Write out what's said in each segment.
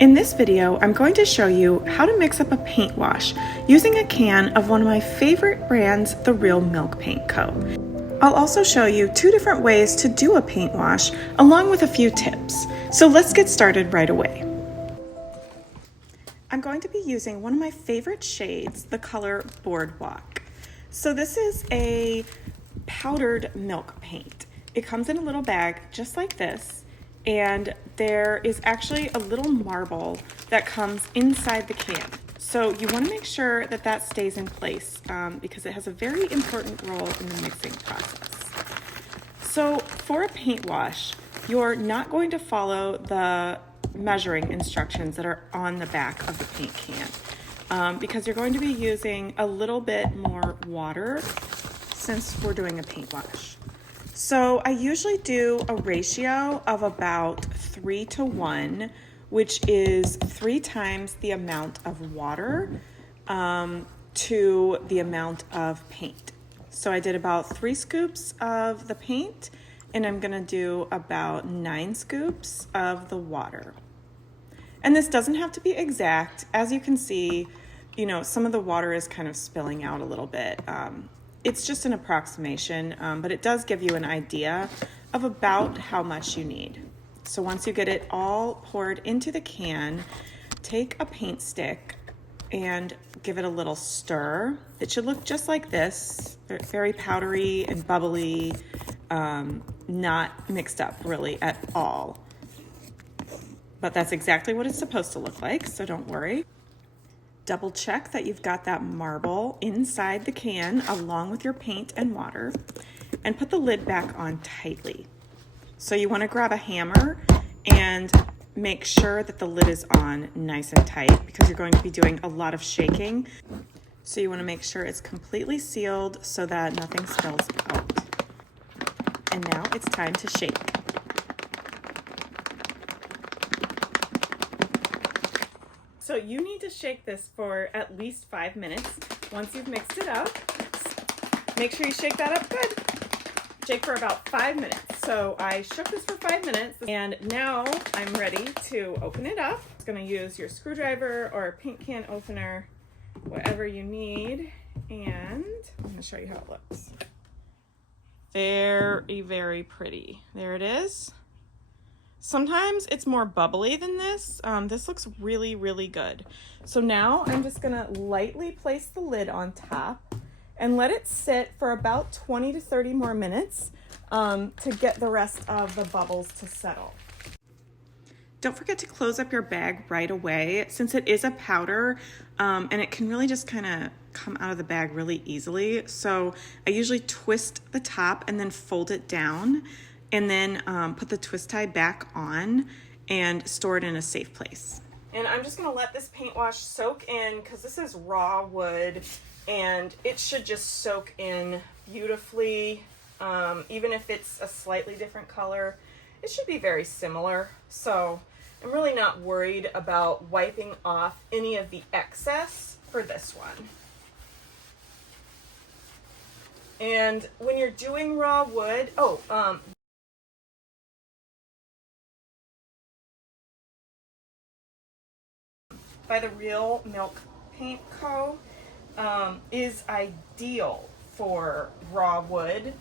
In this video, I'm going to show you how to mix up a paint wash using a can of one of my favorite brands, the Real Milk Paint Co. I'll also show you 2 different ways to do a paint wash along with a few tips. So let's get started right away. I'm going to be using one of my favorite shades, the color Boardwalk. So this is a powdered milk paint. It comes in a little bag just like this. And there is actually a little marble that comes inside the can. So you want to make sure that that stays in place because it has a very important role in the mixing process. So for a paint wash, you're not going to follow the measuring instructions that are on the back of the paint can because you're going to be using a little bit more water since we're doing a paint wash. So I usually do a ratio of about 3 to 1, which is 3 times the amount of water to the amount of paint. So I did about 3 scoops of the paint, and I'm gonna do about 9 scoops of the water. And this doesn't have to be exact. As you can see, you know, some of the water is kind of spilling out a little bit. It's just an approximation, but it does give you an idea of about how much you need. So once you get it all poured into the can, take a paint stick and give it a little stir. It should look just like this, very powdery and bubbly, not mixed up really at all. But that's exactly what it's supposed to look like, so don't worry. Double check that you've got that marble inside the can along with your paint and water, and put the lid back on tightly. So you want to grab a hammer and make sure that the lid is on nice and tight because you're going to be doing a lot of shaking. So you want to make sure it's completely sealed so that nothing spills out. And now it's time to shake. So you need to shake this for at least 5 minutes. Once you've mixed it up, make sure you shake that up good. Shake for about 5 minutes. So I shook this for 5 minutes and now I'm ready to open it up. I'm gonna use your screwdriver or a paint can opener, whatever you need. And I'm gonna show you how it looks. Very, very pretty. There it is. Sometimes it's more bubbly than this. This looks really, really good. So now I'm just gonna lightly place the lid on top and let it sit for about 20 to 30 more minutes to get the rest of the bubbles to settle. Don't forget to close up your bag right away since it is a powder and it can really just kind of come out of the bag really easily. So I usually twist the top and then fold it down and then put the twist tie back on and store it in a safe place. And I'm just gonna let this paint wash soak in because this is raw wood and it should just soak in beautifully. Even if it's a slightly different color, it should be very similar. So I'm really not worried about wiping off any of the excess for this one. And when you're doing raw wood, by the Real Milk Paint Co. Is ideal for raw wood.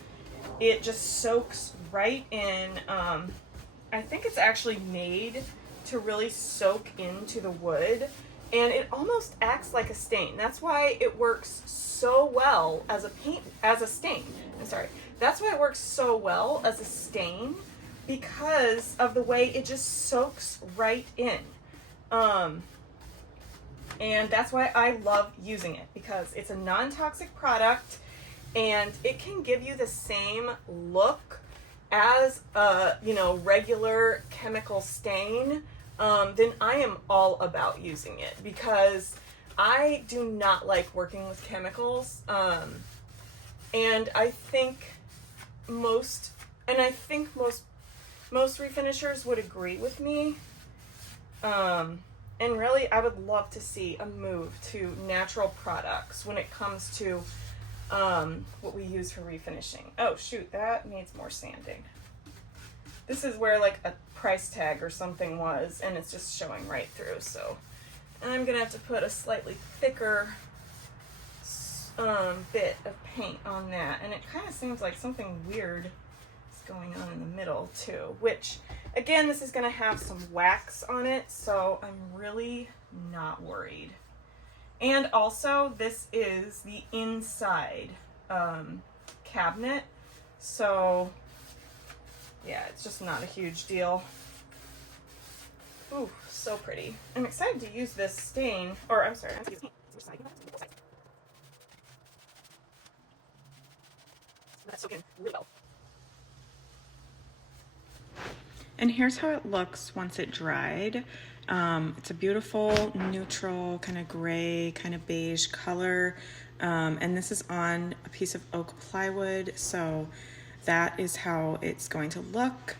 It just soaks right in. I think it's actually made to really soak into the wood and it almost acts like a stain. That's why it works so well as a stain. That's why it works so well as a stain because of the way it just soaks right in. And that's why I love using it because it's a non-toxic product and it can give you the same look as a regular chemical stain. Then I am all about using it because I do not like working with chemicals. And I think most refinishers would agree with me. And really, I would love to see a move to natural products when it comes to what we use for refinishing. Oh shoot, that needs more sanding. this is where like a price tag or something was, and it's just showing right through. So I'm gonna have to put a slightly thicker bit of paint on that, and it kind of seems like something weird is going on in the middle too, which again, this is gonna have some wax on it, so I'm really not worried. And also, this is the inside cabinet, so yeah, it's just not a huge deal. Ooh, so pretty. I'm excited to use this stain, or I'm sorry, that's soaking really well. And here's how it looks once it dried. It's a beautiful, neutral, kind of gray, kind of beige color. And this is on a piece of oak plywood, so that is how it's going to look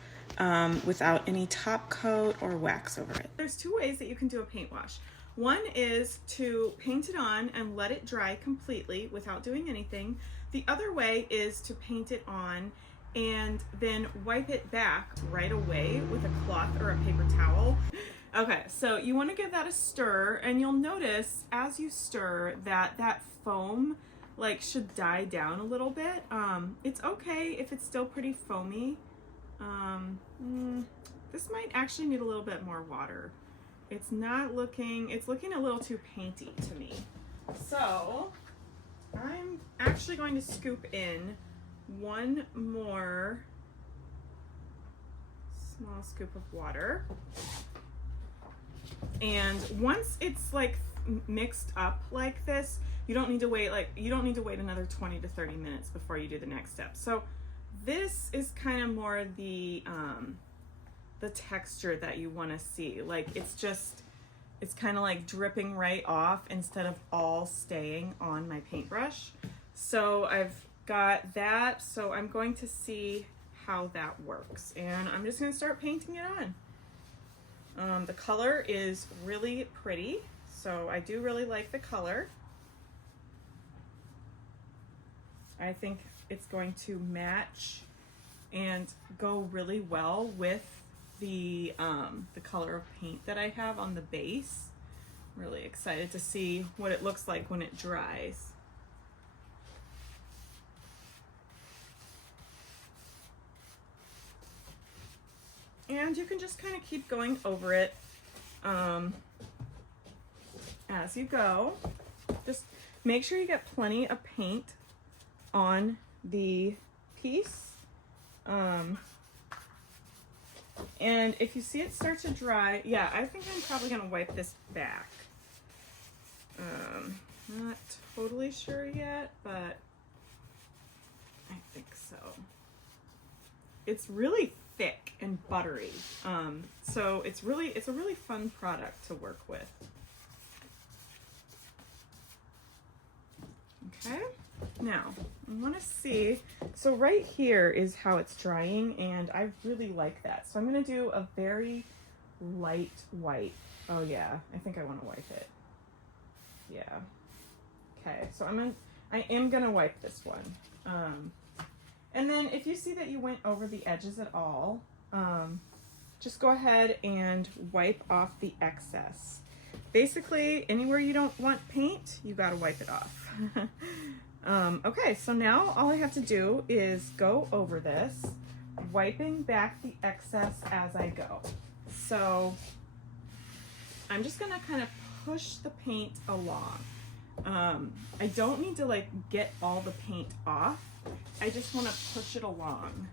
without any top coat or wax over it. There's two ways that you can do a paint wash. One is to paint it on and let it dry completely without doing anything. The other way is to paint it on and then wipe it back right away with a cloth or a paper towel. Okay, so you want to give that a stir, and you'll notice as you stir that that foam like should die down a little bit. It's okay if it's still pretty foamy. This might actually need a little bit more water. It's looking a little too painty to me. So I'm actually going to scoop in one more small scoop of water. And once it's like mixed up like this, you don't need to wait another 20 to 30 minutes before you do the next step. So this is kind of more the texture that you want to see. Like it's kind of like dripping right off instead of all staying on my paintbrush. So I've got that, so I'm going to see how that works, and I'm just going to start painting it on. The color is really pretty, so I do really like the color. I think it's going to match and go really well with the color of paint that I have on the base. I'm really excited to see what it looks like when it dries. And you can just kind of keep going over it as you go. Just make sure you get plenty of paint on the piece. And if you see it start to dry, yeah, I think I'm probably gonna wipe this back. Not totally sure yet, but I think so. It's really thick and buttery, so it's a really fun product to work with. Okay, now I want to see, so right here is how it's drying, and I really like that, so I'm going to do a very light white. Oh yeah, I think I want to wipe it. Yeah. Okay, so I am gonna wipe this one. And then if you see that you went over the edges at all, just go ahead and wipe off the excess. Basically, anywhere you don't want paint, you gotta wipe it off. Okay, so now all I have to do is go over this, wiping back the excess as I go. So I'm just gonna kind of push the paint along. I don't need to like get all the paint off. I just want to push it along.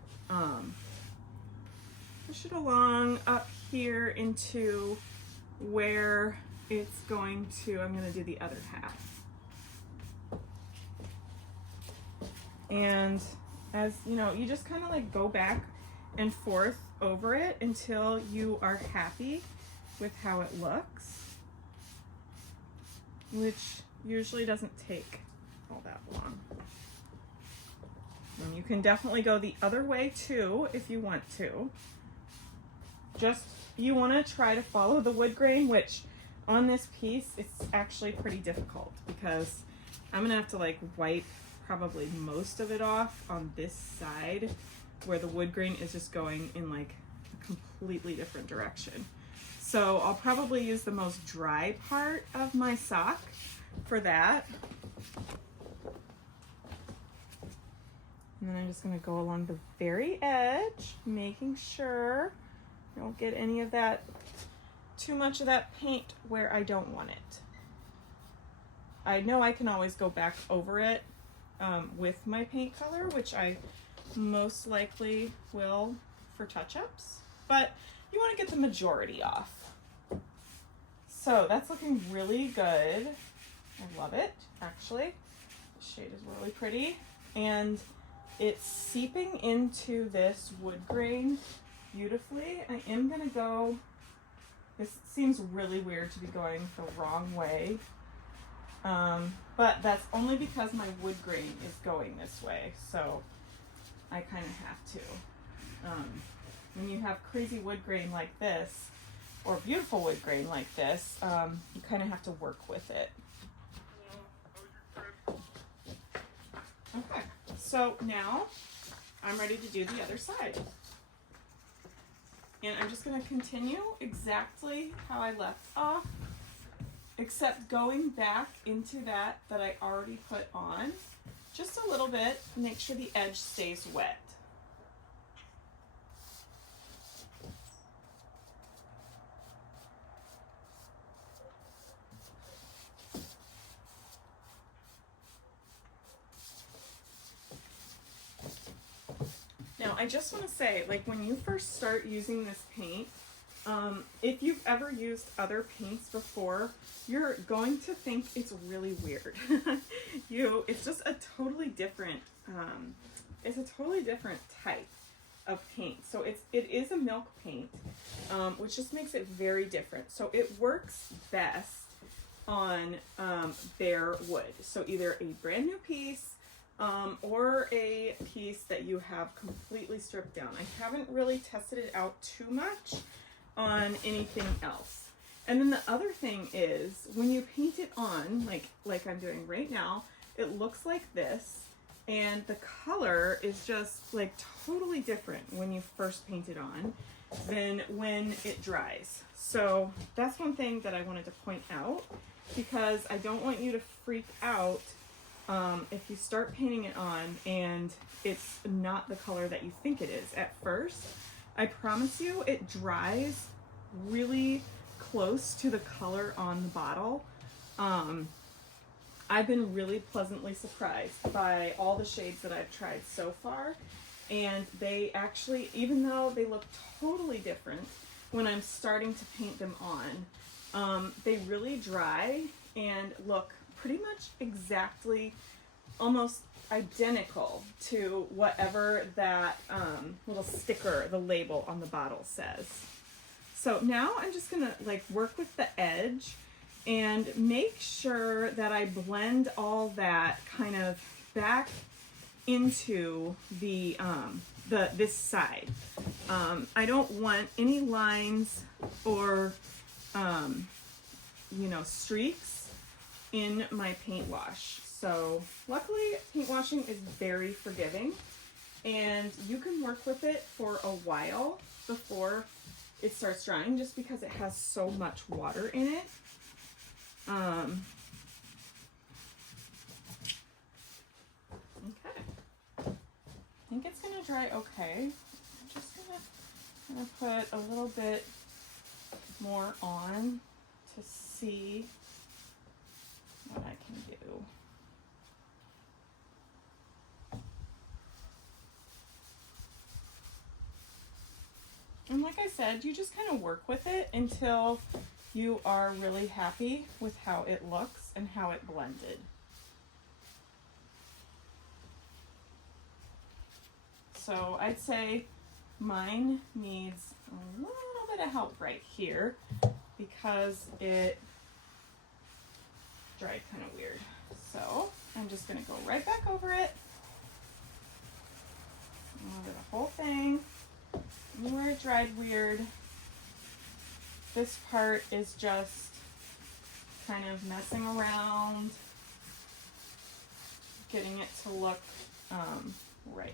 Push it along up here into where it's going to, I'm going to do the other half. And as you know, you just kind of like go back and forth over it until you are happy with how it looks, which usually doesn't take all that long. And you can definitely go the other way too if you want to. Just, you want to try to follow the wood grain, which on this piece it's actually pretty difficult because I'm gonna have to like wipe probably most of it off on this side where the wood grain is just going in like completely different direction. So I'll probably use the most dry part of my sock for that. And then I'm just gonna go along the very edge, making sure I don't get any of that, too much of that paint where I don't want it. I know I can always go back over it with my paint color, which I most likely will for touch-ups, but you want to get the majority off. So that's looking really good. I love it, actually. The shade is really pretty, and it's seeping into this wood grain beautifully. I am gonna go, this seems really weird to be going the wrong way, but that's only because my wood grain is going this way, so I kind of have to. When you have crazy wood grain like this, or beautiful wood grain like this, you kind of have to work with it. Okay, so now I'm ready to do the other side. And I'm just going to continue exactly how I left off, except going back into that I already put on just a little bit, make sure the edge stays wet. Now, I just want to say, like, when you first start using this paint, if you've ever used other paints before, you're going to think it's really weird. It's just a totally different, it's a totally different type of paint. So it is a milk paint, which just makes it very different. So it works best on bare wood. So either a brand new piece, or a piece that you have completely stripped down. I haven't really tested it out too much on anything else. And then the other thing is, when you paint it on, like I'm doing right now, it looks like this, and the color is just like totally different when you first paint it on than when it dries. So that's one thing that I wanted to point out, because I don't want you to freak out if you start painting it on and it's not the color that you think it is at first. I promise you it dries really close to the color on the bottle. I've been really pleasantly surprised by all the shades that I've tried so far, and they actually, even though they look totally different when I'm starting to paint them on, they really dry and look pretty much exactly, almost identical to whatever that little sticker, the label on the bottle says. So now I'm just gonna work with the edge and make sure that I blend all that kind of back into the this side. I don't want any lines or streaks in my paint wash. So luckily paint washing is very forgiving, and you can work with it for a while before it starts drying, just because it has so much water in it. Okay, I think it's gonna dry okay. I'm just gonna put a little bit more on to see what I can do. And like I said, you just kind of work with it until you are really happy with how it looks and how it blended. So I'd say mine needs a little bit of help right here because it dried kind of weird. So I'm just gonna go right back over it, over the whole thing. Where it dried weird, this part is just kind of messing around, getting it to look right.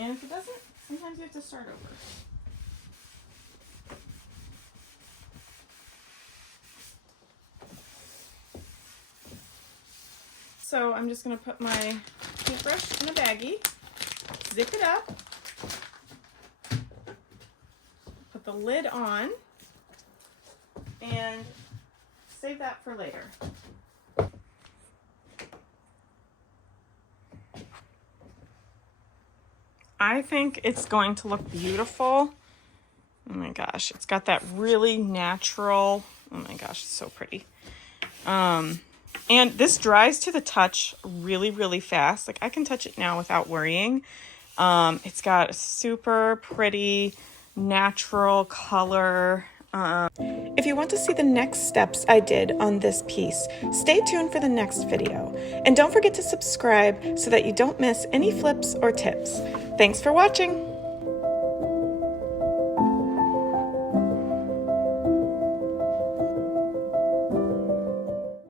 And if it doesn't, sometimes you have to start over. So I'm just going to put my paintbrush in a baggie, zip it up, put the lid on, and save that for later. I think it's going to look beautiful. Oh my gosh, it's got that really natural, oh my gosh, it's so pretty. And this dries to the touch really, really fast. Like I can touch it now without worrying. It's got a super pretty natural color. If you want to see the next steps I did on this piece, stay tuned for the next video. And don't forget to subscribe so that you don't miss any flips or tips. Thanks for watching.